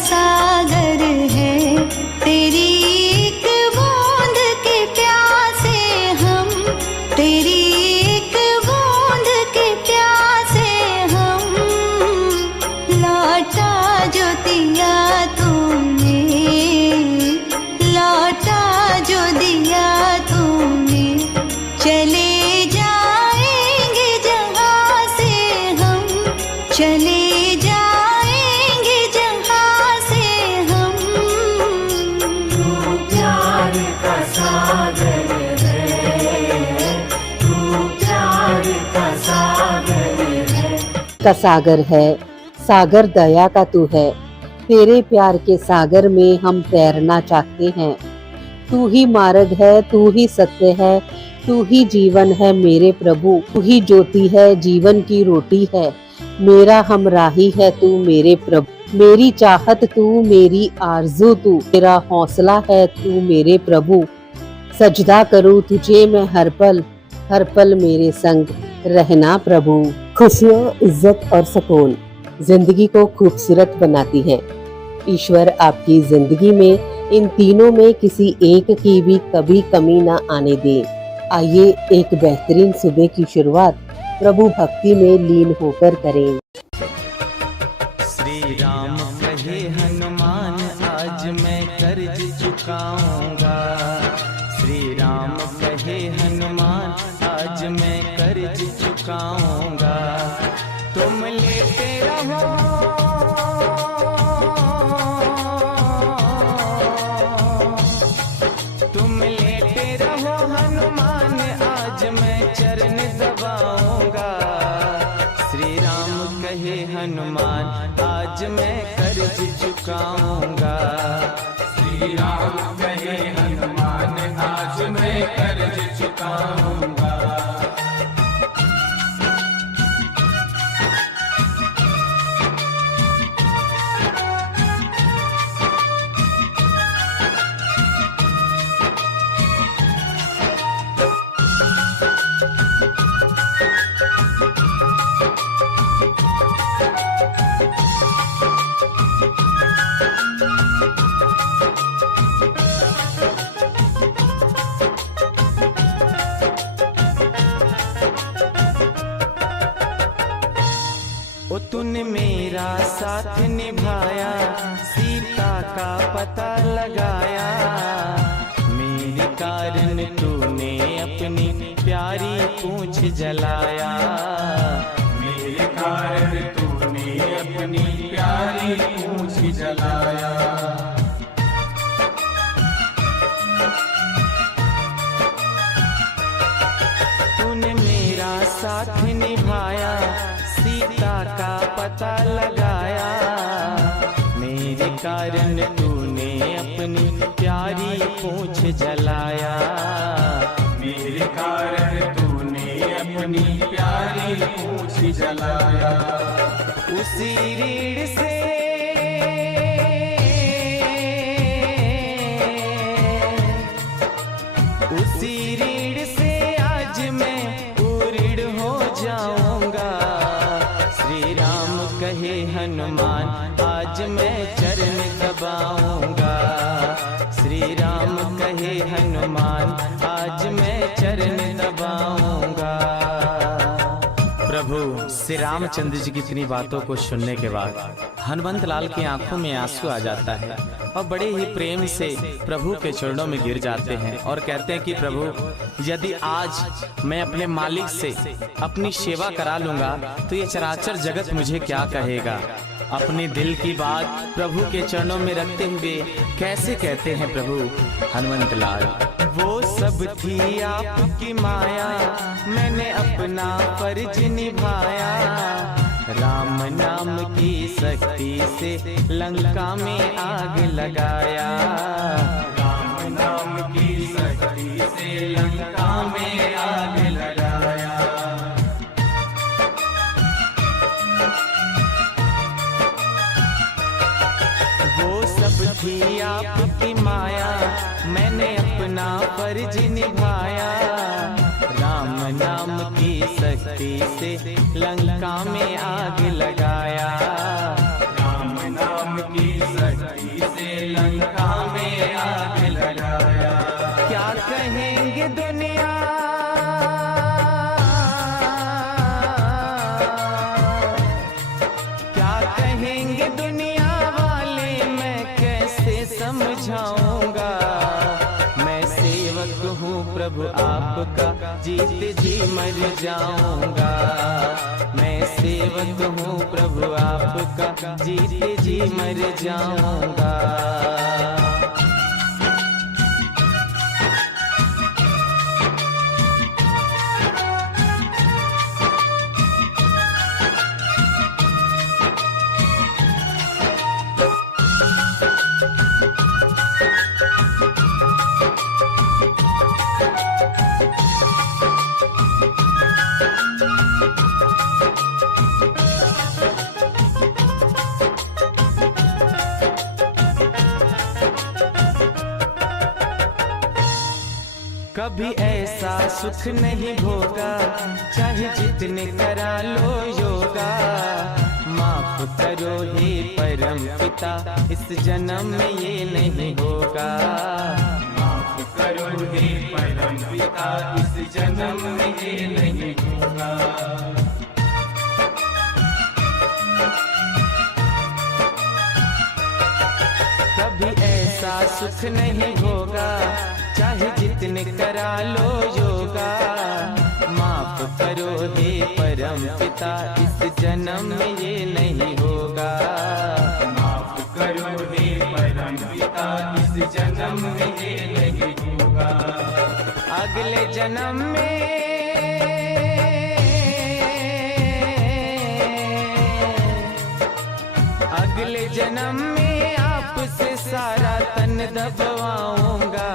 सागर है, तेरी एक बूंद के प्यासे हम, तेरी एक बूंद के प्यासे हम। लौटा जो दिया तूने, लौटा जो दिया तूने, चले जाएंगे जहाँ से हम, चले जाएंगे जहाँ से हम। तू प्यार का सागर है, तू प्यार का सागर है। का सागर है, सागर दया का तू है। तेरे प्यार के सागर में हम तैरना चाहते हैं। तू ही मार्ग है, तू ही सत्य है, तू ही जीवन है मेरे प्रभु। तू ही ज्योति है, जीवन की रोटी है, मेरा हमराही है तू मेरे प्रभु। मेरी चाहत तू, मेरी आरज़ू तू, मेरा हौसला है तू मेरे प्रभु। सजदा करूँ तुझे मैं हर पल मेरे संग रहना प्रभु। खुशियाँ, इज्जत और सुकून जिंदगी को खूबसूरत बनाती हैं। ईश्वर आपकी जिंदगी में इन तीनों में किसी एक की भी कभी कमी ना आने दे। आइए एक बेहतरीन सुबह की शुरुआत प्रभु भक्ति में लीन होकर करें। श्री राम कहे हनुमान, आज मैं कर्ज चुकाऊंगा। श्री राम कहे हनुमान, आज मैं कर्ज चुकाऊंगा। तुम लेते रहो, तुम लेते रहो हनुमान, आज मैं चरण दबाऊंगा। श्री राम कहे हनुमान, आज मैं कर्ज चुकाऊंगा। श्री राम कहे हनुमान, आज मैं कर्ज चुकाऊंगा। ओ तूने मेरा साथ निभाया, सीता का पता लगाया। मेरे कारण तूने अपनी प्यारी पूंछ जलाया। मेरे कारण तूने अपनी प्यारी पूंछ जलाया। तूने मेरा साथ निभाया, सीता का पता लगाया। मेरे कारण तूने अपनी प्यारी पूंछ जलाया। मेरे कारण तूने अपनी प्यारी पूंछ जलाया। उसी रीढ़ से उसी रीढ़ से आज मैं उरीड़ हो जाऊंगा। श्री राम कहे हनुमान, आज मैं चरण दबाऊंगा। श्री राम कहे हनुमान, आज मैं चरण दबाऊंगा। प्रभु श्री रामचंद्र जी की इतनी बातों को सुनने के बाद हनुमंत लाल की आंखों में आंसू आ जाता है और बड़े ही प्रेम से प्रभु के चरणों में गिर जाते हैं और कहते हैं कि प्रभु, यदि आज मैं अपने मालिक से अपनी सेवा करा लूंगा तो ये चराचर जगत मुझे क्या कहेगा। अपने दिल की बात प्रभु के चरणों में रखते हुए कैसे कहते हैं प्रभु हनुमंत लाल, वो सब थी आपकी माया, मैंने अपना फर्ज निभाया। राम नाम की शक्ति से लंका में आग लगाया। राम नाम की शक्ति से लंका में आग लगाया। वो सब थी आपकी माया, मैंने अपना फर्ज निभाया। राम नाम की शक्ति से लंका में आग लगाया। राम नाम की कहेंगे दुनिया वाले मैं कैसे समझाऊंगा। मैं सेवक हूँ प्रभु आपका, जीते जी मर जाऊंगा। मैं सेवक हूँ प्रभु आपका, जीते जी मर जाऊंगा। कभी ऐसा सुख नहीं होगा चाहे जितने करा लो योगा। माफ करो हे परम पिता, इस जन्म में ये नहीं होगा। माफ करो हे परम पिता, इस जन्म में ये नहीं होगा। कभी ऐसा सुख नहीं होगा चाहे जितने करा लो योगा। माफ करो हे परम पिता, इस जन्म में ये नहीं होगा। माफ करो हे परम पिता, इस जन्म में ये नहीं होगा। अगले जन्म में अगले जन्म में आपसे सारा तन दबवाऊंगा।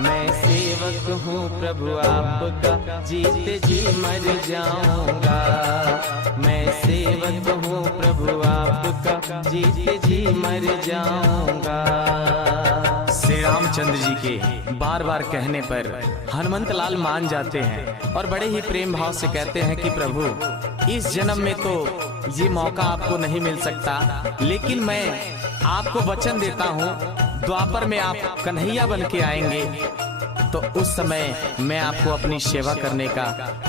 मैं सेवक हूँ प्रभु आपका, जीते जी मर जाऊंगा। मैं सेवक हूँ प्रभु आपका, जीते जी मर जाऊंगा। श्री रामचंद्र जी के बार बार कहने पर हनुमंत लाल मान जाते हैं और बड़े ही प्रेम भाव से कहते हैं कि प्रभु इस जन्म में तो ये मौका आपको नहीं मिल सकता, लेकिन मैं आपको वचन देता हूँ द्वापर में आप कन्हैया बन के आएंगे तो उस समय मैं आपको अपनी सेवा करने का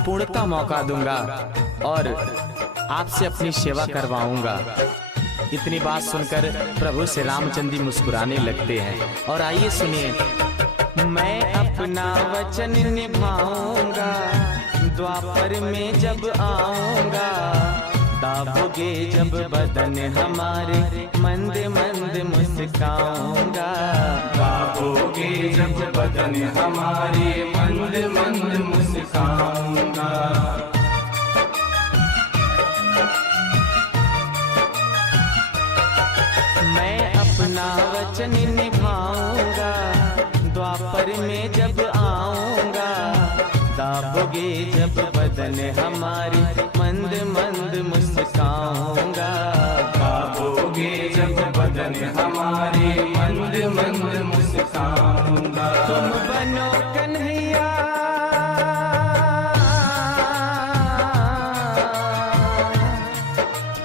पूर्णतः मौका दूंगा और आपसे अपनी सेवा करवाऊंगा। इतनी बात सुनकर प्रभु श्री रामचंद्र जी मुस्कुराने लगते हैं और आइए सुनिए। मैं अपना वचन निभाऊंगा, द्वापर में जब आऊंगा। दाबोगे जब बदन हमारे, मंद मंद मुस्काऊंगा। दाबोगे जब बदन हमारे, मंद मंद मुस्काऊंगा। मैं अपना वचन निभाऊंगा, द्वापर में जब आऊंगा। दाबोगे जब बदन हमारी, मंद मंद मुस्काऊंगा। दाबोगे जब बदन हमारे, मंद मंद मुस्काऊंगा। तुम बनो कन्हैया,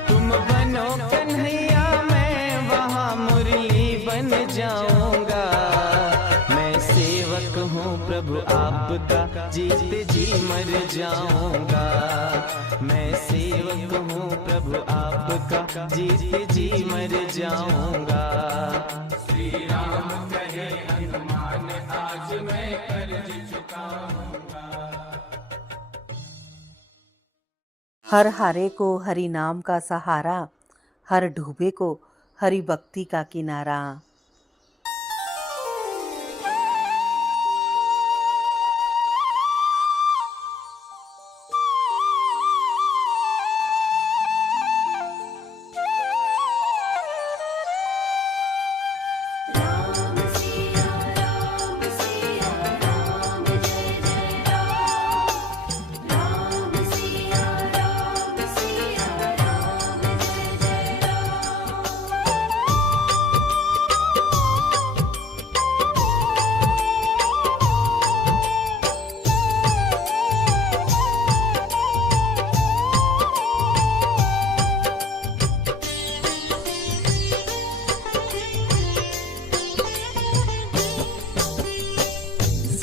तुम बनो कन्हैया, मैं वहाँ मुरली बन जाऊंगा। मैं सेवक हूँ प्रभु आपका, जीते जी मर जाऊंगा। मैं सेवक हूँ प्रभु आपका, जीते जी मर जाऊंगा। श्री राम कहे हनुमान, आज मैं कर्ज चुकाऊंगा। हर हारे को हरि नाम का सहारा, हर डूबे को हरि भक्ति का किनारा।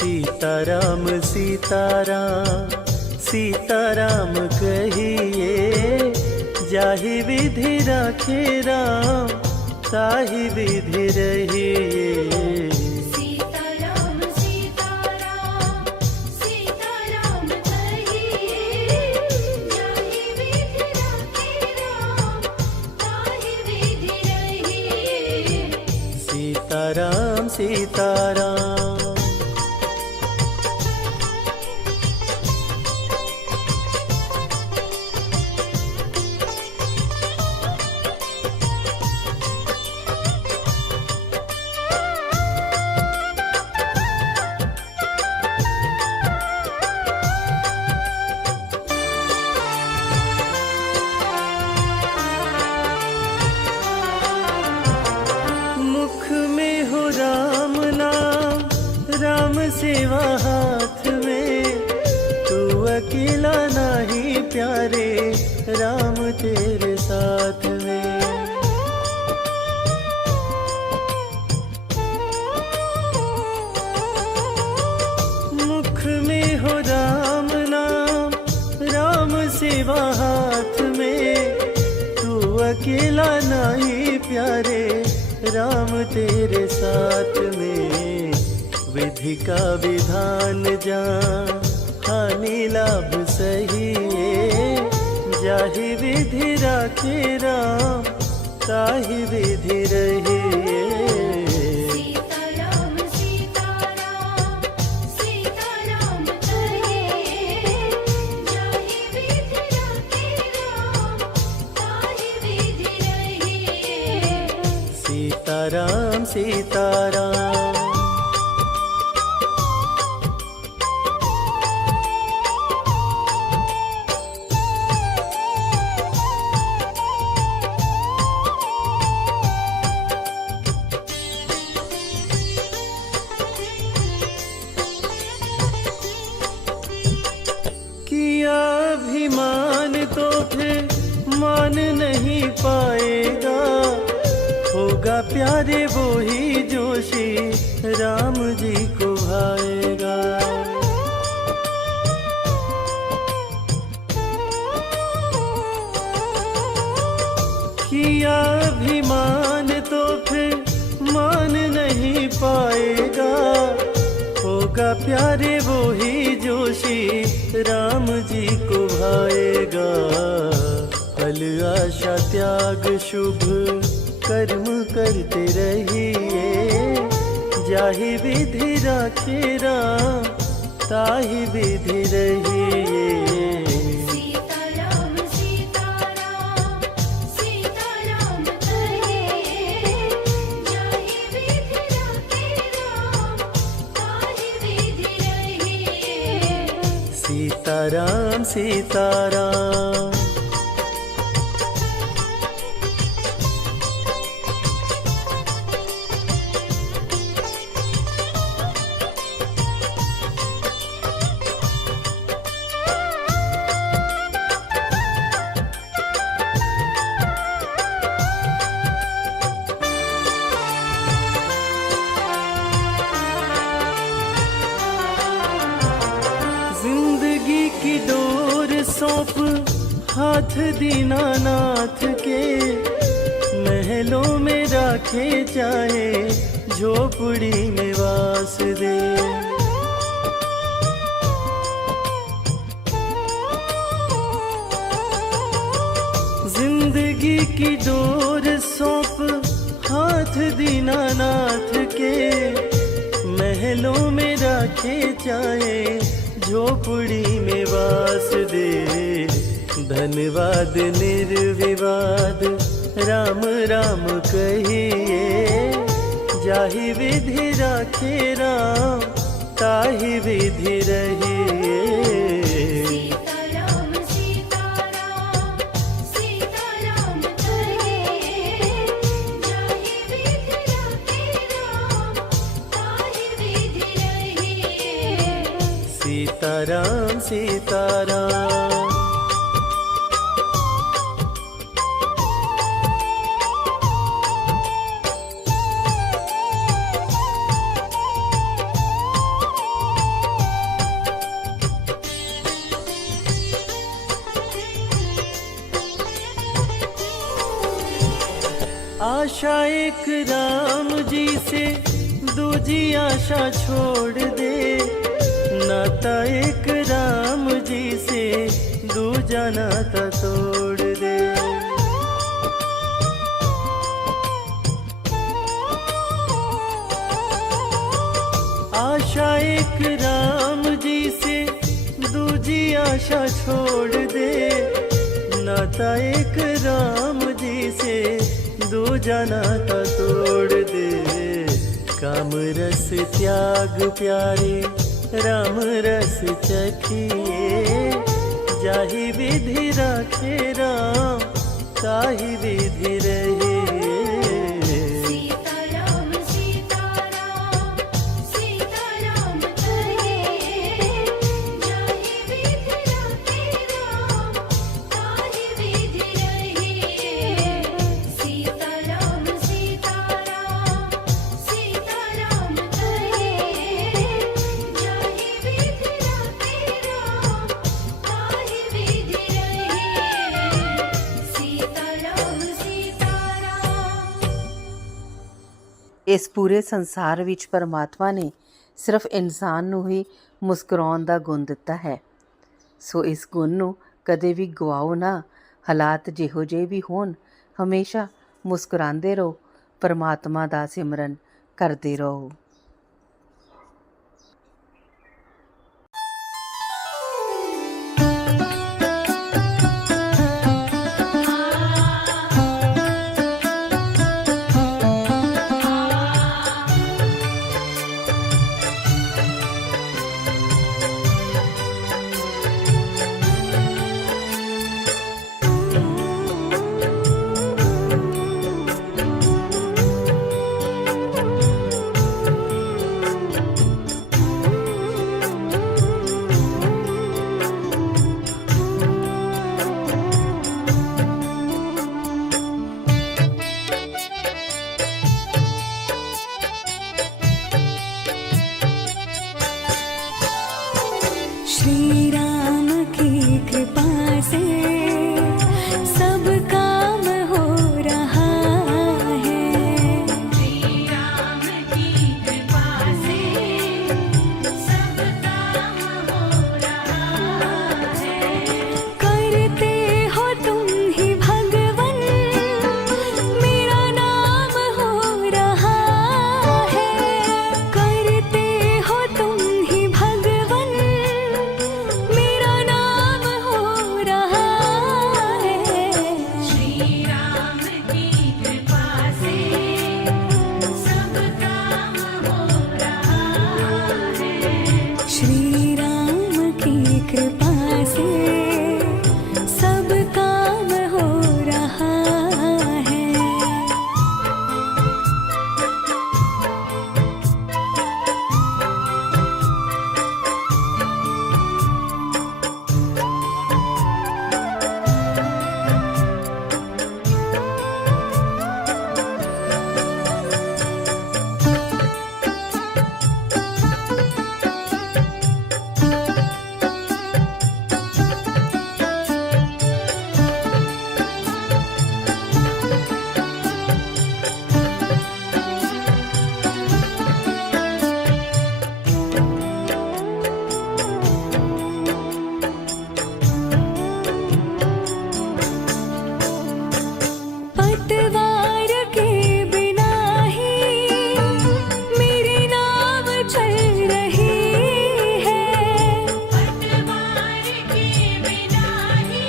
सीताराम सीताराम सीताराम कहिए, जाहि विधि राखे राम ताहि विधि रहिए। सीताराम सीताराम सीताराम कहिए, जाहि विधि राखे राम ताहि विधि रहिए। सीताराम सीताराम। मुख में हो राम नाम, राम सेवा हाथ में, तू अकेला नहीं प्यारे, राम तेरे साथ में। मुख में हो राम नाम, राम सेवा हाथ में, तू अकेला नहीं प्यारे, राम तेरे साथ में। विधि का विधान जान, हानि लाभ सही है, जाहि विधि राखे राम ताहि विधि रहिए। सीताराम सीताराम सीताराम कहिए, जाहि विधि राखे राम ताहि विधि रहिए। सीताराम सीताराम। किया अभिमान तो फिर मान नहीं पाएगा, होगा प्यारे वो ही जोशी राम जी को भाएगा। किया अभिमान तो फिर मान नहीं पाएगा, होगा प्यारे वो ही जोशी राम जी को भाएगा। फल आशा त्याग शुभ कर्म करते रहिए, जाहि विधि राखे राम ताहि विधि रहिए। सीताराम सीताराम सीताराम कहिए, जाहि विधि राखे राम ताहि विधि रहिए। सीताराम सीताराम। जिंदगी की डोर सौंप हाथ दीनानाथ के, महलों में राखे चाहे झोपड़ी में वास दे। जिंदगी की डोर सौंप हाथ दीनानाथ के, महलों में राखे चाहे झोपड़ी में वास दे। धन्यवाद निर्विवाद राम राम कहिए, जाहि विधि राखे राम ताहि विधि रहिए। सीताराम सीताराम सीताराम कहिए, जाहि विधि राखे राम ताहि विधि रहिए। सीताराम सीताराम। आशा एक राम जी से दूजी आशा छोड़ दे, नाता एक राम जी से दूजा नाता तोड़ दे। आशा एक राम जी से दूजी आशा छोड़ दे, नाता एक राम जी से दूजा नाता तोड़ दे। काम रस त्याग प्यारे राम रस चखिए, जाहि विधि राखे राम ताहि विधि रहे। सीताराम सीताराम सीताराम कहे, जाहि विधि राखे राम ताहि विधि रहे। सीताराम सीताराम सीताराम कहे, जाहि विधि राखे राम ताहि विधि रहे। सीताराम सीताराम। ਇਸ ਪੂਰੇ ਸੰਸਾਰ ਵਿੱਚ ਪਰਮਾਤਮਾ ਨੇ ਸਿਰਫ ਇਨਸਾਨ ਨੂੰ ਹੀ ਮੁਸਕਰਾਉਣ ਦਾ ਗੁਣ ਦਿੱਤਾ ਹੈ। ਸੋ ਇਸ ਗੁਣ ਨੂੰ ਕਦੇ ਵੀ ਗਵਾਓ ਨਾ। ਹਾਲਾਤ ਜਿਹੋ ਜਿਹੇ ਵੀ ਹੋਣ, ਹਮੇਸ਼ਾ ਮੁਸਕਰਾਉਂਦੇ ਰਹੋ, ਪਰਮਾਤਮਾ ਦਾ ਸਿਮਰਨ ਕਰਦੇ ਰਹੋ। श्री राम की कृपा से सब काम हो रहा है। श्री राम की कृपा से सब काम हो रहा है। करते हो तुम ही भगवन, मेरा नाम हो रहा है। करते हो तुम ही भगवन, मेरा नाम हो रहा है। श्री राम की कृपा से सब काम हो रहा है। श्री राम की कृपा से सब काम हो रहा है। पतवार के बिना ही मेरी नाव चल रही है। पतवार के बिना ही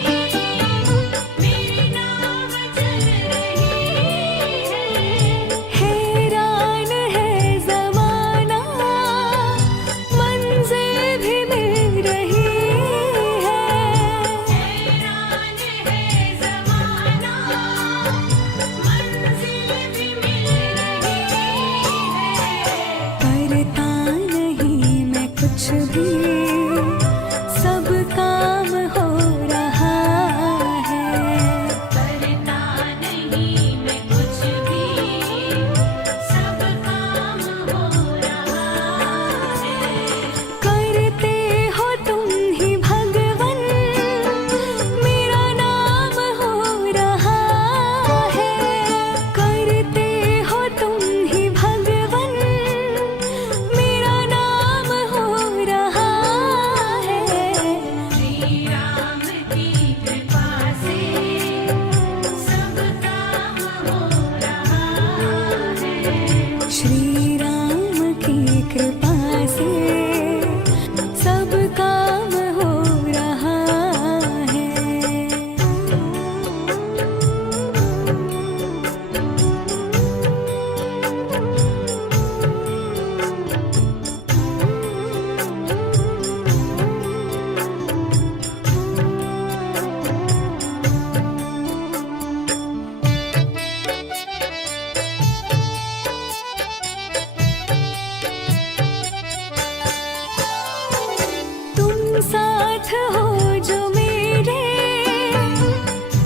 मेरी नाव चल रही है। हैरान है ज़माना, मंजिल भी मिल रही है। हैरान है ज़माना, मंजिल भी मिल रही है। करता नहीं मैं कुछ भी, सब काम हो रहा है। करता नहीं मैं कुछ भी, सब काम हो रहा है। करते हो तुम ही भगवन, मेरा नाम हो रहा है। कर हो जो मेरे,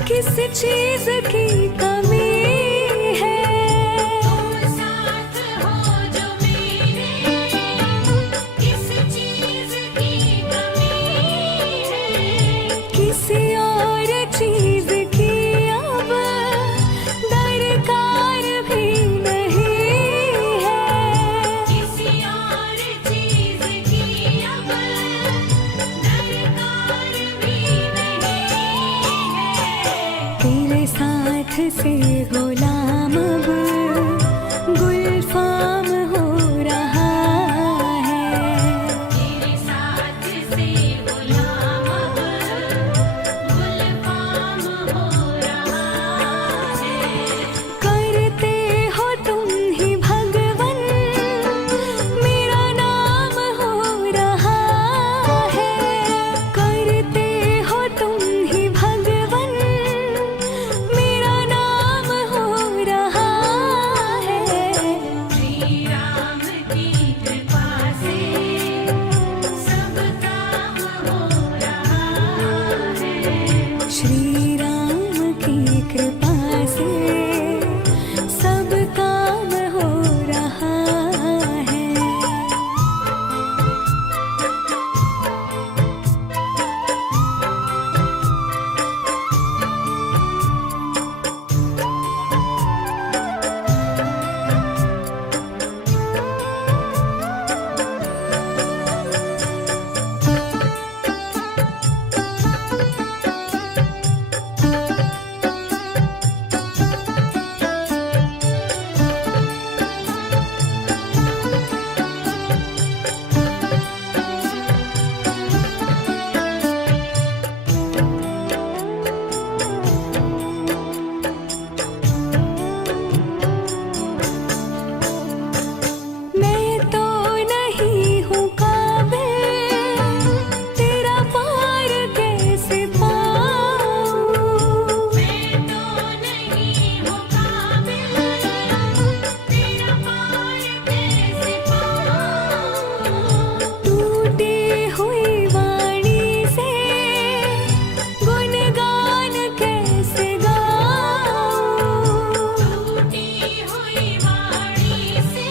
किस चीज की कमी है। तुम साथ हो जो मेरे, किस चीज की कमी है। किसी और चीज की अब दरकार भी नहीं है। किसी और चीज की अब दरकार भी नहीं है। तेरे साथ से गुलाम अब गुलफाम हो रहा है। तेरे साथ से गुलाम अब गुलफाम हो रहा है। करते हो तुम ही भगवन, मेरा नाम हो रहा है। करते हो तुम ही भगवन, मेरा नाम हो रहा है। श्री राम की कृपा से सब काम हो रहा है। श्री राम की कृपा से सब काम हो रहा है। मैं तो नहीं हूँ काबिल, तेरा पार कैसे पाऊँ। मैं तो नहीं हूँ काबिल, तेरा पार कैसे पाऊँ। टूटी हुई वाणी से गुणगान कैसे गाऊँ। टूटी हुई वाणी से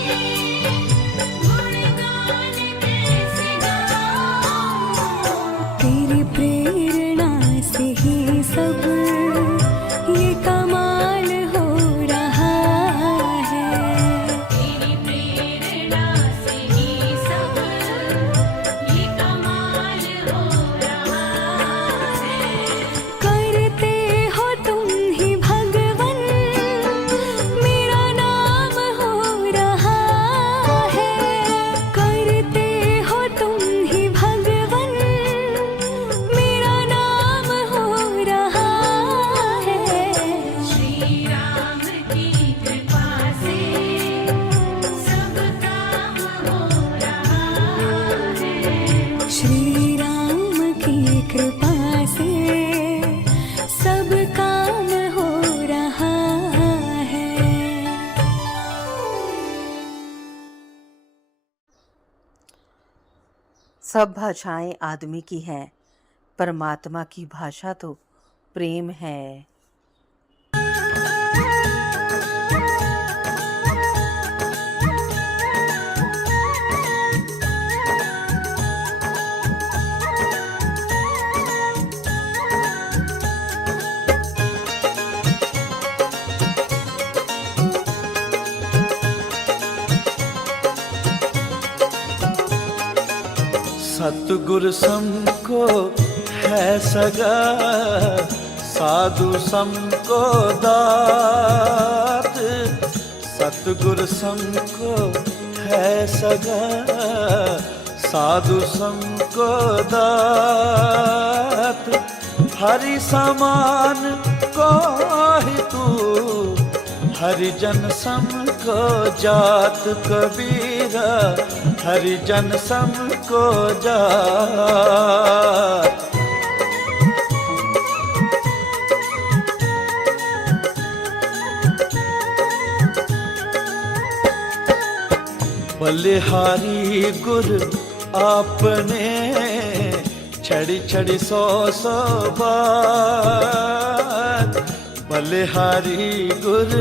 गुणगान कैसे गाऊँ। तेरी प्रेरणा से ही सब ये कमाल हो रहा है। तेरी प्रेरणा से ही सब ये कमाल हो रहा है। करते हो तुम ही भगवन, मेरा नाम हो रहा है। करते हो तुम ही भगवन, मेरा नाम हो रहा है। श्री राम की कृपा से सब काम हो रहा है। श्री राम की कृपा से सब काम हो रहा है। सब भाषाएं आदमी की हैं, परमात्मा की भाषा तो प्रेम है। सतगुर समको है सगा, साधु समको दात। सतगुर समको है सगा, साधु समको दात। हरि समान को ही तू, हरिजन सम को जात। कबीरा हरिजन सम को जात। बलिहारी गुर आपने, छड़ी छड़ी सौ सौ बार बलिहारी गुर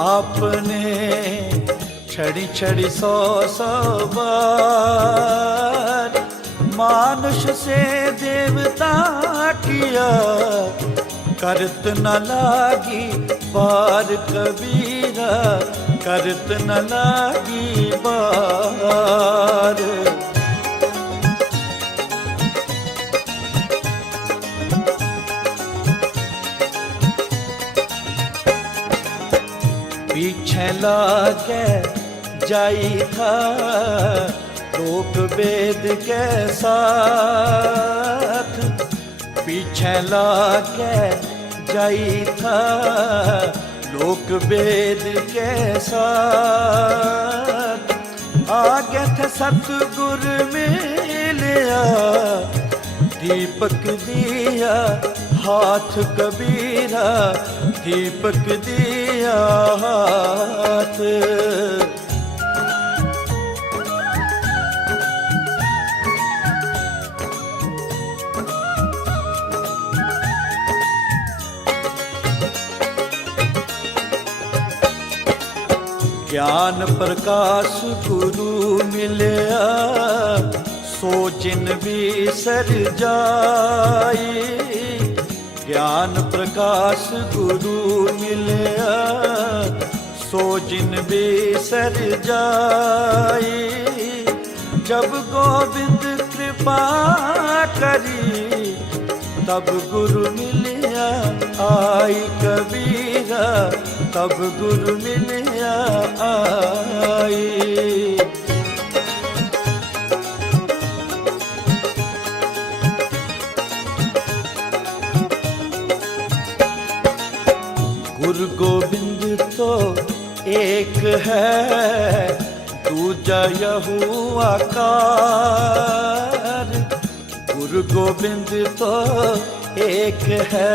आपने छड़ी छड़ी सौ सौ बार मानुष से देवता किया करत न लागी बार कबीरा करत न लागी बार। पीछे लागे जाई था लोक वेद के साथ पीछे लागे जाई था लोक वेद के साथ आगे थे सतगुर मिलिया दीपक दिया हाथ कबीरा दीपक दिया हाथ। ज्ञान प्रकाश गुरु मिलया सो जिन भी सर जाए ज्ञान प्रकाश गुरु मिलया सो जिन भी सर जाए जब गोविंद कृपा करी तब गुरु मिलया आई कबीरा तब गुरु मिलया आई। गुरु गोविंद तो एक है दूजा यहुआ कार गुरु गोविंद तो एक है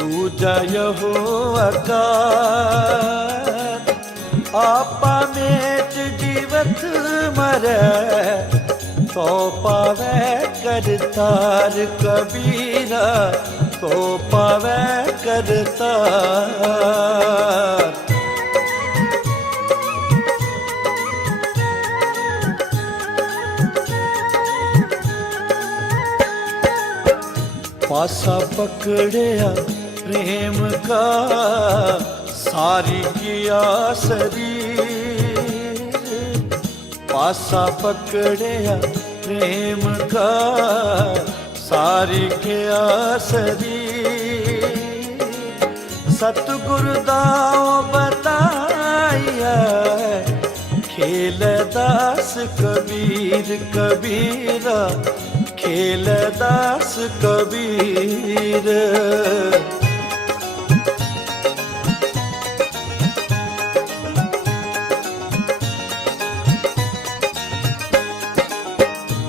दूजा यहुआ कार आपा मेट जीवत मरे तो पावे करतार कबीरा तो पावे करतार। पासा पकड़या प्रेम का सारी किया शरीर पासा पकड़या प्रेम का सारी किया शरीर सतगुरु दाओ बताया खेल दास कबीर कबीरा खेल दास कबीर।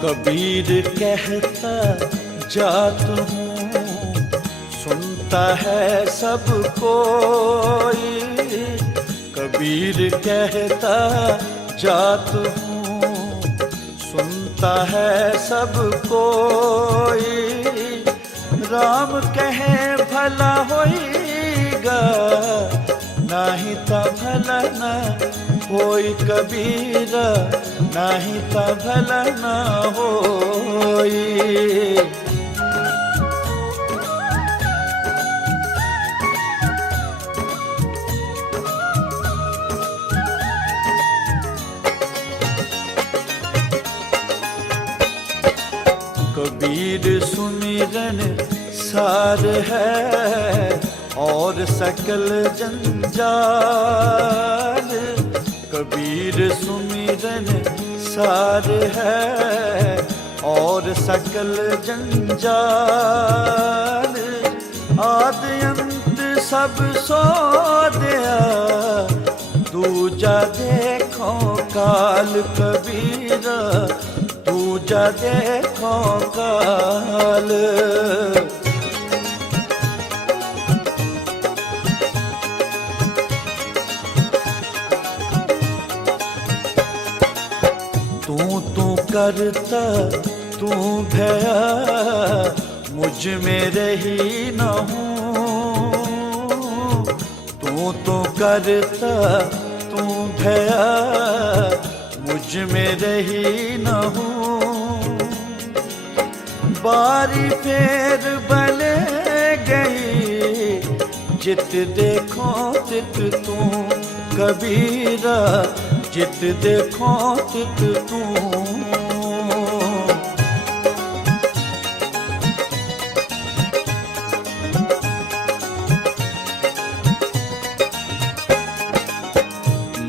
कबीर कहता जात हूँ सुनता है सब कोई कबीर कहता जात हूँ सुनता है सब कोई राम कहे भला होएगा नहीं ता भला ना होई कबीरा नहीं ता भला ना होई। कबीर सुमिरन सार है और सकल जंजाल कबीर सुमिरन सार है और सकल जंजाल आदि अंत सब सो दिया दूजा देखो काल कबीरा दूजा देखो काल। तू करता तू भया मुझ में रही न हूँ, तू तो करता तू भया मुझ में रही न हूँ। बारी फेर बले गई जित देखो तित तू कबीरा, जित देखो तित तू।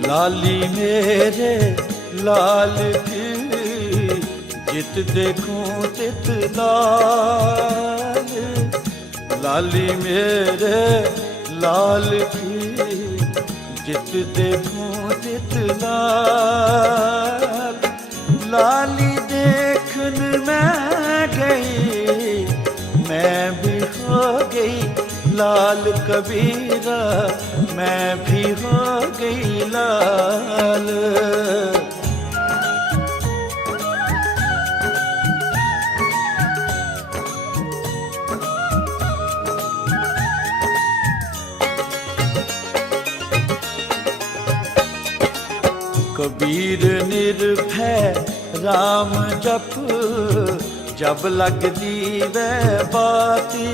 लाली मेरे लाल की जित देखूं तित लाल, लाली मेरे लाल की जित देखूं तित लाल। लाली देखन मैं गई मैं भी हो गई लाल कबीरा, मैं भी हो गई लाल। कबीर निर्भय राम जप, जब लगती वह बाती।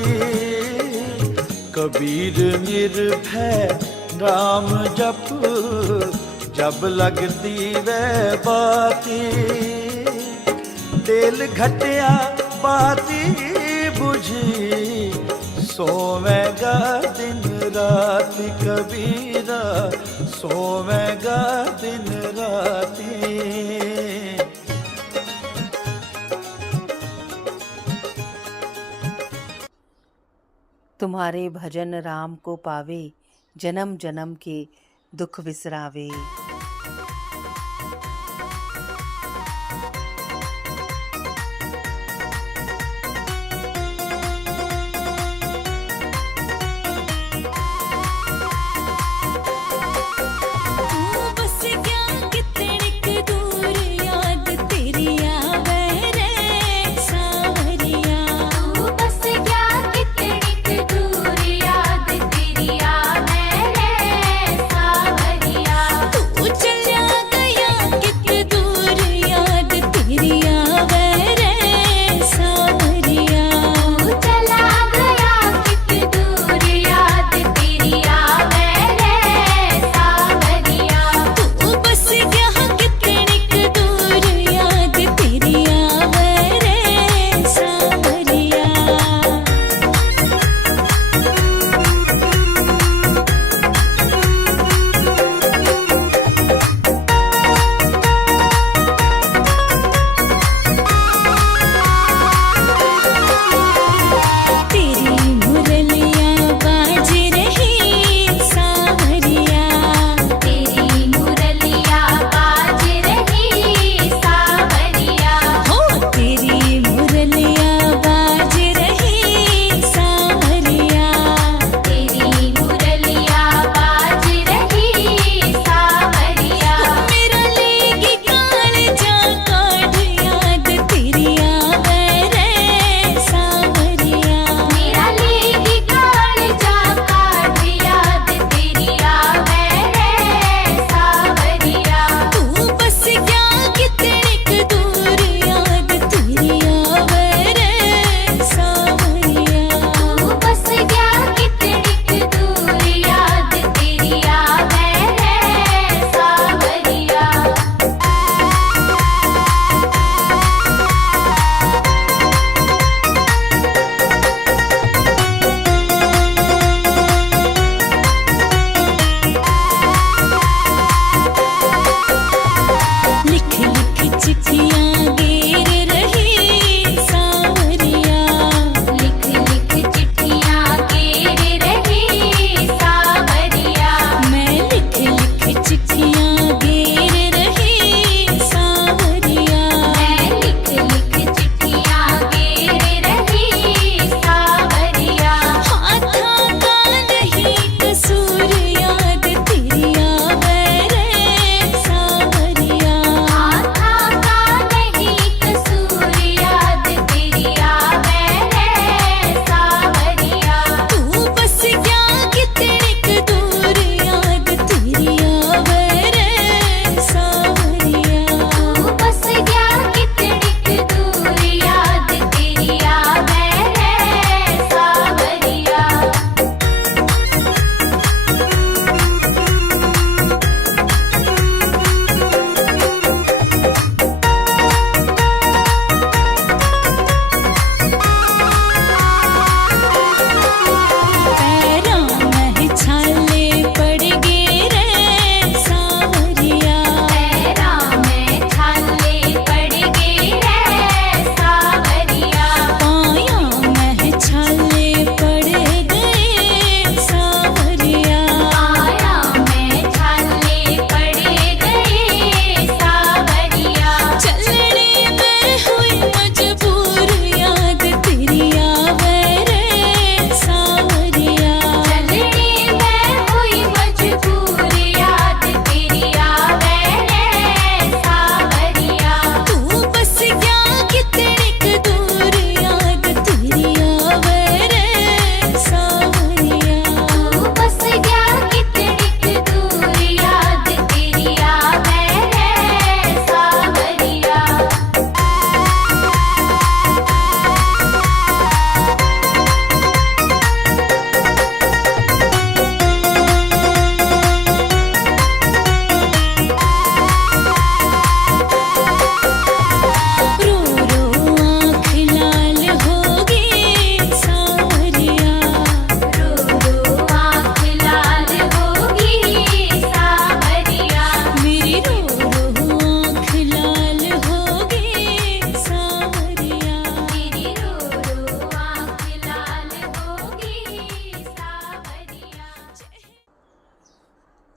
कबीर निर्भय राम जप, जब लगती वह बाती। तेल घटिया बाती बुझी, सोवेगा दिन रात कबीरा, सोवेगा दिन राती। तुम्हारे भजन राम को पावे, जन्म जन्म के दुख विसरावे। तू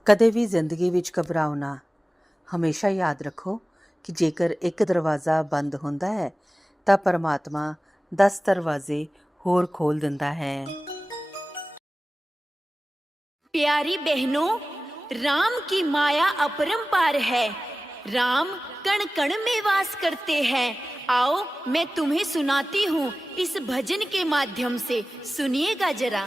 ਕਦੇ ਵੀ ਜ਼ਿੰਦਗੀ ਵਿੱਚ ਘਬਰਾਓ ਨਾ। ਹਮੇਸ਼ਾ ਯਾਦ ਰੱਖੋ ਕਿ ਜੇਕਰ ਇੱਕ ਦਰਵਾਜ਼ਾ ਬੰਦ ਹੁੰਦਾ ਹੈ ਤਾਂ ਪਰਮਾਤਮਾ 10 ਦਰਵਾਜ਼ੇ ਹੋਰ ਖੋਲ ਦਿੰਦਾ ਹੈ। प्यारी बहनों, राम की माया अपरंपार है। राम कण कण में वास करते हैं। आओ मैं तुम्हें सुनाती हूँ इस भजन के माध्यम से, सुनिएगा जरा।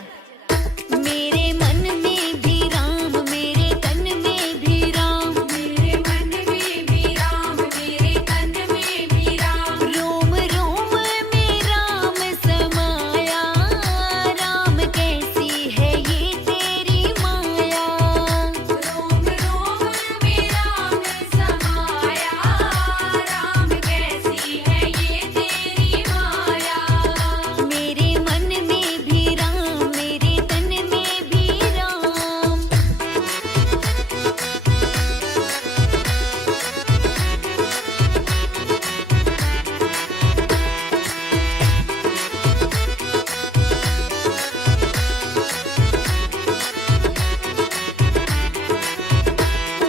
मेरे मन में भी राम, मेरे तन में भी राम, मेरे मन में भी राम, मेरे तन में भी राम। रोम रोम में राम समाया। राम कैसी है ये तेरी माया। रोम रोम में राम समाया। राम कैसी है ये तेरी माया। मेरे मन में भी राम, मेरे तन में भी राम।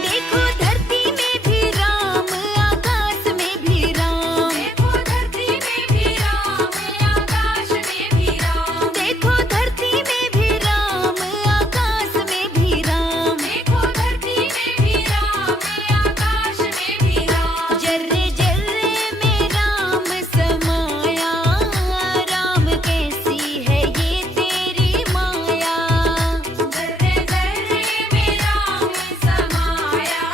देखो धरती में भी राम, आकाश में भी राम। देखो धरती में भी राम, आकाश में भी राम। देखो धरती में भी राम, आकाश में भी राम। देखो धरती में भी राम, आकाश में भी राम। जर्रे जर्रे में राम समाया। राम कैसी है ये तेरी माया। जर्रे जर्रे में राम समाया।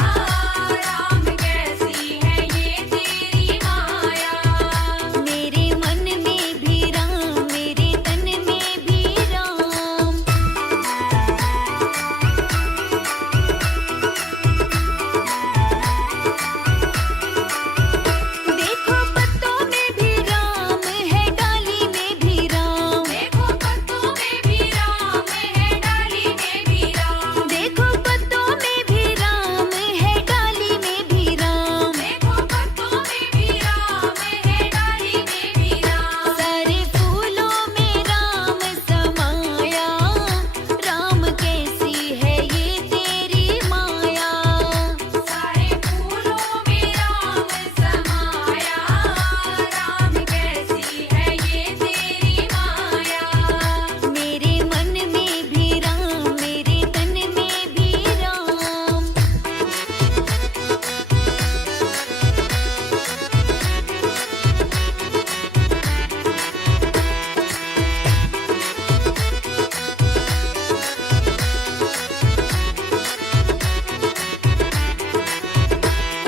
राम कैसी है ये तेरी माया। मेरे मन में भी राम, मेरे तन में भी राम। देखो पत्तों में भी राम है, डाली में भी राम। देखो पत्तों में भी राम है, डाली में भी राम। देखो पत्तों में भी राम है, डाली में भी राम। देखो पत्तों में भी राम है, डाली में भी राम। सारे फूलों में राम समाया। राम कैसी है ये तेरी माया। सारे फूलों में राम समाया। राम कैसी है ये तेरी माया। मेरे मन में भी राम, मेरे तन में भी राम।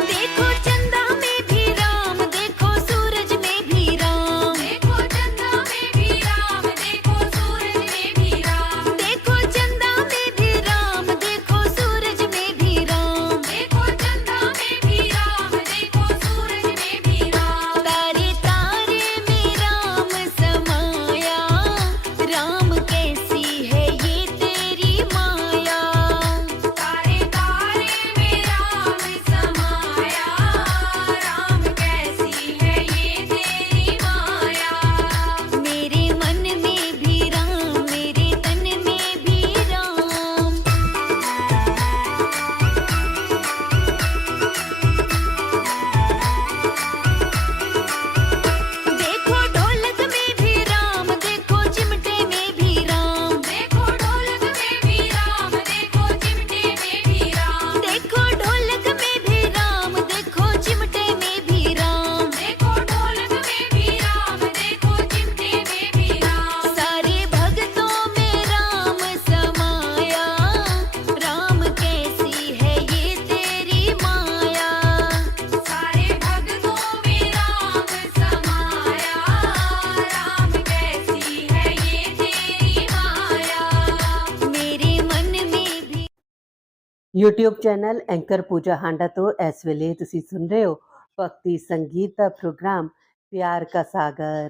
देखो चंदा में भी राम, देखो सूरज में भी राम। देखो चंदा में भी राम, देखो सूरज में भी राम। देखो चंदा में भी राम, देखो सूरज में भी राम। देखो चंदा में भी राम, देखो सूरज में भी राम। तारे तारे में राम समाया। राम कैसी है ये तेरी माया। तारे तारे में राम समाया। राम कैसी है ये तेरी माया। मेरे मन में भी राम, मेरे तन में भी राम। देखो ढोलक में भी राम, देखो चिमटे में भी राम। देखो ढोलक में भी राम, देखो चिमटे में भी राम। देखो ढोलक में भी राम, देखो चिमटे में भी राम। देखो ढोलक में भी राम, देखो चिमटे में भी राम। सारे भक्तों में राम समाया। राम कैसी है ये तेरी माया। सारे भक्तों में राम समाया। राम कैसी है ये तेरी माया। मेरे मन में भी YouTube ਚੈਨਲ ਐਂਕਰ ਪੂਜਾ ਹਾਂਡਾ ਤੋਂ ਇਸ ਵੇਲੇ ਤੁਸੀਂ ਸੁਣ ਰਹੇ ਹੋ ਭਗਤੀ ਸੰਗੀਤ ਦਾ ਪ੍ਰੋਗਰਾਮ ਪਿਆਰ ਕਾ ਸਾਗਰ।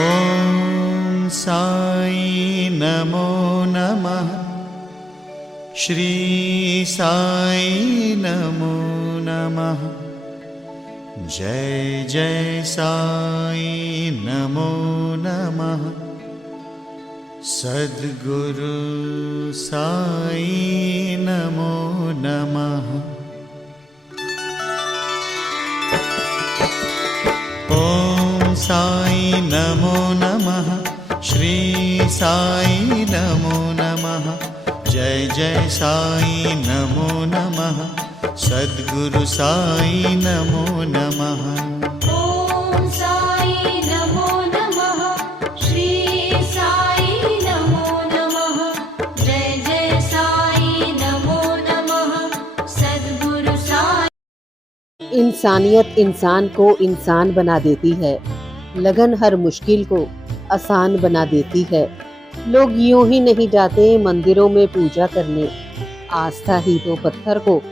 ॐ साई नमो नमः श्री साई नमो नमः। जय जय साई नमो नमः। सद्गुरु साई नमो नमः। ओम साई नमो नमः। श्री साई नमो नमः। जय जय साई नमो नमः। सद्गुरु साई नमो नमः। ओम साई नमो नमः। श्री साई नमो नमः। जय जय साई नमो नमः। सद्गुरु साई। इंसानियत इंसान को इंसान बना देती है, लगन हर मुश्किल को आसान बना देती है। लोग यूं ही नहीं जाते मंदिरों में पूजा करने, आस्था ही तो पत्थर को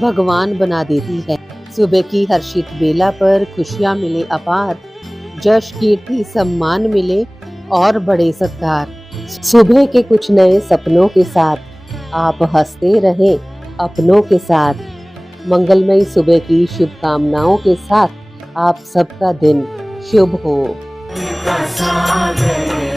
भगवान बना देती है। सुबह की हर्षित बेला पर खुशियां मिले अपार, जश कीर्ति सम्मान मिले और बड़े सत्कार। सुबह के कुछ नए सपनों के साथ आप हंसते रहें अपनों के साथ। मंगलमयी सुबह की शुभकामनाओं के साथ आप सबका दिन शुभ हो। का सागर